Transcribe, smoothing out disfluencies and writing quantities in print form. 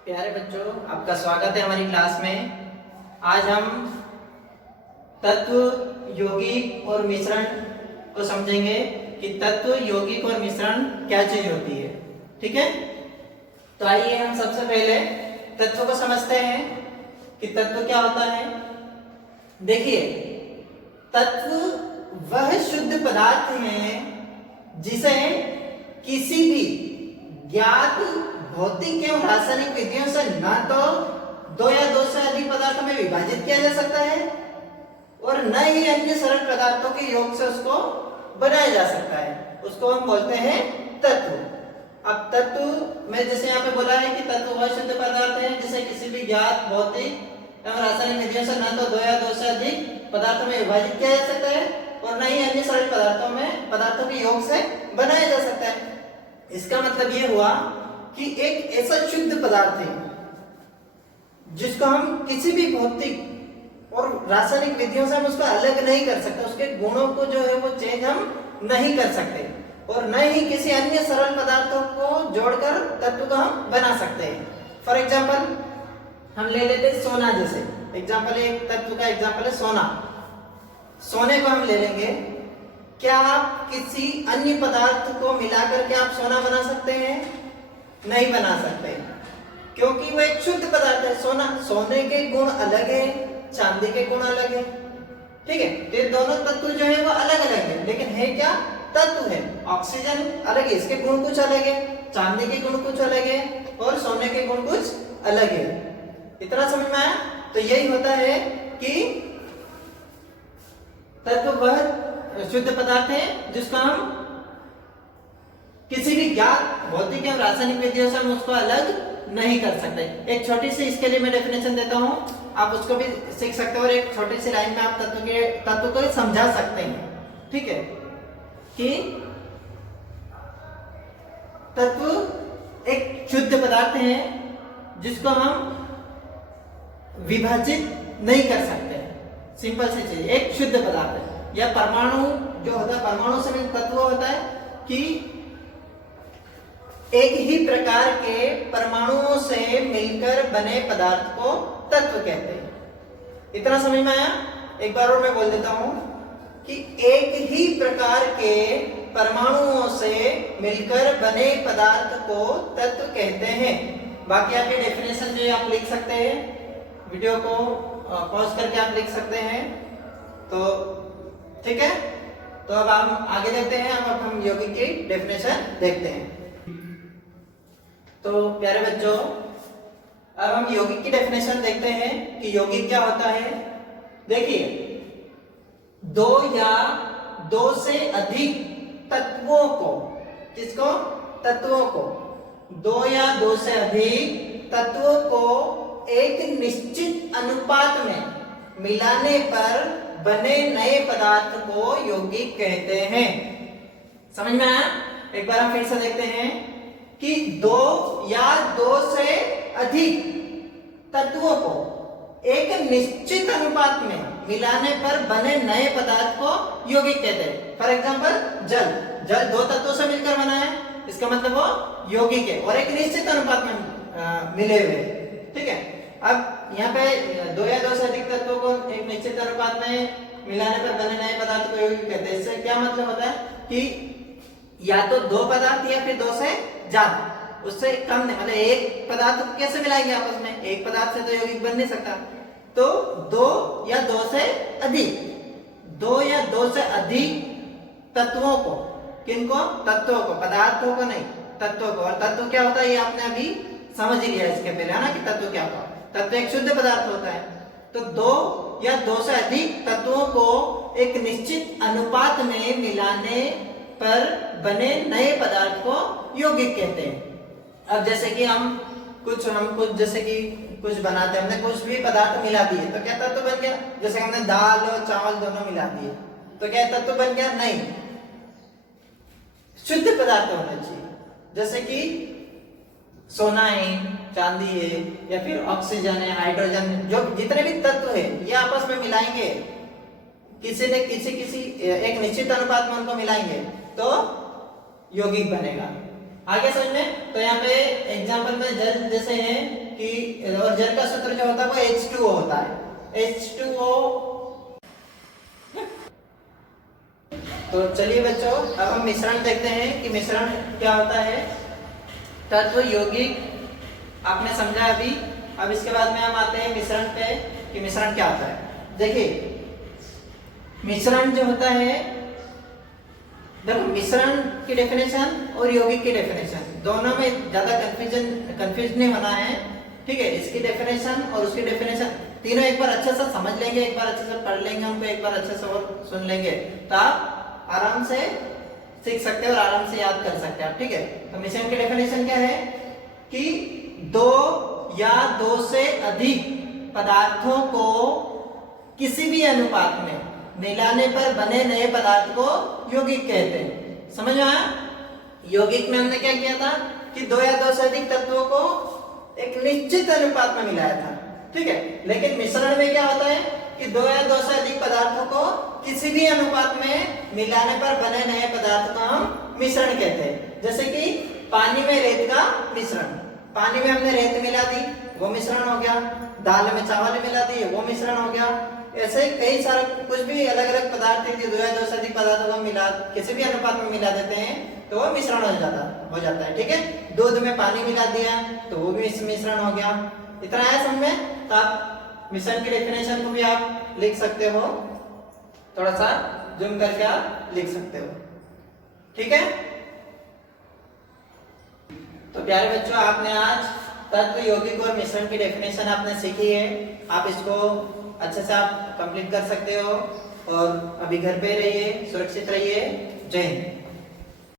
प्यारे बच्चों, आपका स्वागत है हमारी क्लास में। आज हम तत्व, यौगिक और मिश्रण को समझेंगे कि तत्व, यौगिक और मिश्रण क्या चीज होती है। ठीक है, तो आइए हम सबसे पहले तत्व को समझते हैं कि तत्व क्या होता है। देखिए, तत्व वह शुद्ध पदार्थ है जिसे किसी भी ज्ञात भौतिक एवं रासायनिक विधियों से न तो दो या दो से अधिक पदार्थों में विभाजित किया जा सकता है और न ही अन्य सरल पदार्थों के योग से उसको बनाया जा सकता है। उसको हम बोलते हैं तत्व। अब तत्व में जैसे यहाँ पे बोला है कि तत्व वह शुद्ध पदार्थ है जिसे किसी भी ज्ञात भौतिक एवं रासायनिक विधियों से न तो दो या दो से अधिक पदार्थों में विभाजित किया जा सकता है और न ही अन्य सरल पदार्थों के योग से बनाया जा सकता है। इसका मतलब ये हुआ कि एक ऐसा शुद्ध पदार्थ है जिसको हम किसी भी भौतिक और रासायनिक विधियों से हम उसको अलग नहीं कर सकते, उसके गुणों को जो है वो चेंज हम नहीं कर सकते और न ही किसी अन्य सरल पदार्थों को जोड़कर तत्व को हम बना सकते हैं। फॉर एग्जाम्पल हम ले लेते हैं सोना, जैसे एग्जाम्पल, एक तत्व का एग्जाम्पल है सोना। सोने को हम ले लेंगे, क्या आप किसी अन्य पदार्थ को मिलाकर के आप सोना बना सकते हैं? नहीं बना सकते, क्योंकि वो एक शुद्ध पदार्थ है। सोने के गुण अलग है, चांदी के गुण अलग है। ठीक है, ये दोनों तत्व जो है वो अलग अलग है, लेकिन है क्या? तत्व है। ऑक्सीजन अलग है, इसके गुण कुछ अलग है, चांदी के गुण कुछ अलग है और सोने के गुण कुछ अलग है। इतना समझ में आया? तो यही होता है कि तत्व वह शुद्ध पदार्थ है जिसको हम किसी भी ज्ञात भौतिक एवं रासायनिक विधियों से हम उसको अलग नहीं कर सकते। एक छोटी सी इसके लिए मैं डेफिनेशन देता हूं, आप उसको भी सीख सकते हो और एक छोटी सी लाइन में आप तत्व को समझा सकते हैं। ठीक है, कि तत्व एक शुद्ध पदार्थ है जिसको हम विभाजित नहीं कर सकते। सिंपल सी चीज, एक शुद्ध पदार्थ है। या परमाणु जो होता है, परमाणु से तत्व होता है कि एक ही प्रकार के परमाणुओं से मिलकर बने पदार्थ को तत्व कहते हैं। इतना समझ में आया? एक बार और मैं बोल देता हूं कि एक ही प्रकार के परमाणुओं से मिलकर बने पदार्थ को तत्व कहते हैं। बाकी आपके डेफिनेशन जो आप लिख सकते हैं, वीडियो को पॉज करके आप लिख सकते हैं। तो ठीक है, तो अब हम आगे देखते हैं। अब हम यौगिक की डेफिनेशन देखते हैं। तो प्यारे बच्चों, अब हम यौगिक की डेफिनेशन देखते हैं कि यौगिक क्या होता है। देखिए, दो या दो से अधिक तत्वों को, किसको? तत्वों को, दो या दो से अधिक तत्वों को एक निश्चित अनुपात में मिलाने पर बने नए पदार्थ को यौगिक कहते हैं। समझ में आया? एक बार हम फिर से देखते हैं कि दो या दो से अधिक तत्वों को एक निश्चित अनुपात में मिलाने पर बने नए पदार्थ को यौगिक कहते हैं। फॉर एग्जाम्पल, जल दो तत्वों से मिलकर बना है, इसका मतलब वो यौगिक है और एक निश्चित अनुपात में मिले हुए। ठीक है, अब यहाँ पे दो या दो से अधिक तत्वों को एक निश्चित अनुपात में मिलाने पर बने नए पदार्थ को यौगिक कहते हैं। इससे क्या मतलब होता है कि या तो दो पदार्थ या फिर दो से ज्यादा, उससे कम नहीं, मतलब एक पदार्थ को कैसे मिलाएंगे आपस में? एक पदार्थ से तो यौगिक बन नहीं सकता। तो दो या दो से अधिक, दो या दो से अधिक तत्वों को, किनको? तत्वों को, पदार्थों को नहीं, तत्वों को। और तत्व क्या होता है ये आपने अभी समझ ही लिया इसके पहले, है ना, कि तत्व क्या होता है। तत्व एक शुद्ध पदार्थ होता है। तो दो या दो से अधिक तत्वों को एक निश्चित अनुपात में मिलाने पर बने नए पदार्थ को यौगिक कहते हैं। अब जैसे कि हम कुछ जैसे कि कुछ बनाते हैं, हमने कुछ भी पदार्थ मिला दिए तो क्या तत्व बन गया? जैसे हमने दाल और चावल दोनों मिला दिए तो क्या तत्व बन गया? नहीं, शुद्ध पदार्थ होना चाहिए। जैसे कि सोना है, चांदी है, या फिर ऑक्सीजन है, हाइड्रोजन, जो जितने भी तत्व है ये आपस में मिलाएंगे, किसी न किसी एक निश्चित अनुपात में उनको मिलाएंगे तो यौगिक बनेगा। आगे समझ में। तो यहाँ पे एग्जांपल में जल जैसे है कि, और जल का सूत्र जो होता है वो H2O होता है, H2O। तो चलिए बच्चों, अब हम मिश्रण देखते हैं कि मिश्रण क्या होता है। तत्व यौगिक आपने समझा अभी। अब इसके बाद में हम आते हैं मिश्रण पे कि मिश्रण क्या होता है। देखिए मिश्रण जो होता है, देखो मिश्रण की डेफिनेशन और यौगिक की डेफिनेशन दोनों में ज्यादा कंफ्यूज नहीं होना है, ठीक है। इसकी डेफिनेशन और उसकी डेफिनेशन तीनों एक बार अच्छे से समझ लेंगे, एक बार अच्छे से पढ़ लेंगे, उनको एक बार अच्छे से और सुन लेंगे तो आप आराम से सीख सकते हैं और आराम से याद कर सकते हैं आप, ठीक है। तो मिश्रण की डेफिनेशन क्या है कि दो या दो से अधिक पदार्थों को किसी भी अनुपात में मिलाने पर बने नए पदार्थ को यौगिक कहते हैं। समझ में आया? यौगिक में हमने क्या किया था कि दो या दो से अधिक तत्वों को एक निश्चित अनुपात में मिलाया था, ठीक है। लेकिन मिश्रण में क्या होता है कि दो या दो से अधिक पदार्थों को किसी भी अनुपात में मिलाने पर बने नए पदार्थ को हम मिश्रण कहते हैं। जैसे कि पानी में रेत का मिश्रण, पानी में हमने रेत मिला दी वो मिश्रण हो गया, दाल में चावल मिला दिए वो मिश्रण हो गया। ऐसे कई सारे कुछ भी अलग अलग पदार्थ है, दो या दो से अधिक पदार्थों को मिला किसी भी अनुपात में मिला देते हैं तो वो मिश्रण हो जाता है, ठीक है। दूध में पानी मिला दिया तो वो भी मिश्रण हो गया। इतना है समझ में। तो आप मिश्रण की डेफिनेशन को भी आप लिख सकते हो, थोड़ा सा जूम करके आप लिख सकते हो, ठीक है। तो प्यारे बच्चों, आपने आज तत्व यौगिक और मिश्रण की डेफिनेशन आपने सीखी है। आप इसको अच्छे से आप कंप्लीट कर सकते हो और अभी घर पे रहिए, सुरक्षित रहिए। जय हिंद।